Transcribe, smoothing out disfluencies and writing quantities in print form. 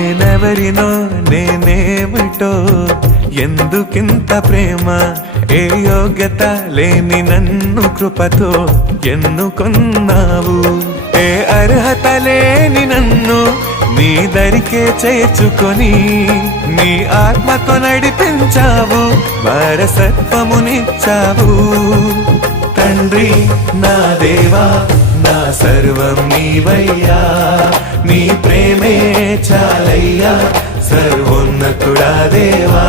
నేనెవరినో నేనేమిటో ఎందుకింత ప్రేమ ఏ యోగ్యత లేని నన్ను కృపతో ఎన్నుకొన్నావు ఏ అర్హత లేని నన్ను నీ దరికే చేర్చుకొని నీ ఆత్మతో నడిపించావు వారసత్వమునిచ్చావు తండ్రి నా దేవా నా సర్వం నీవయ్యా నీ ప్రేమే చాలయ్యా సర్వోన్నతుడా దేవా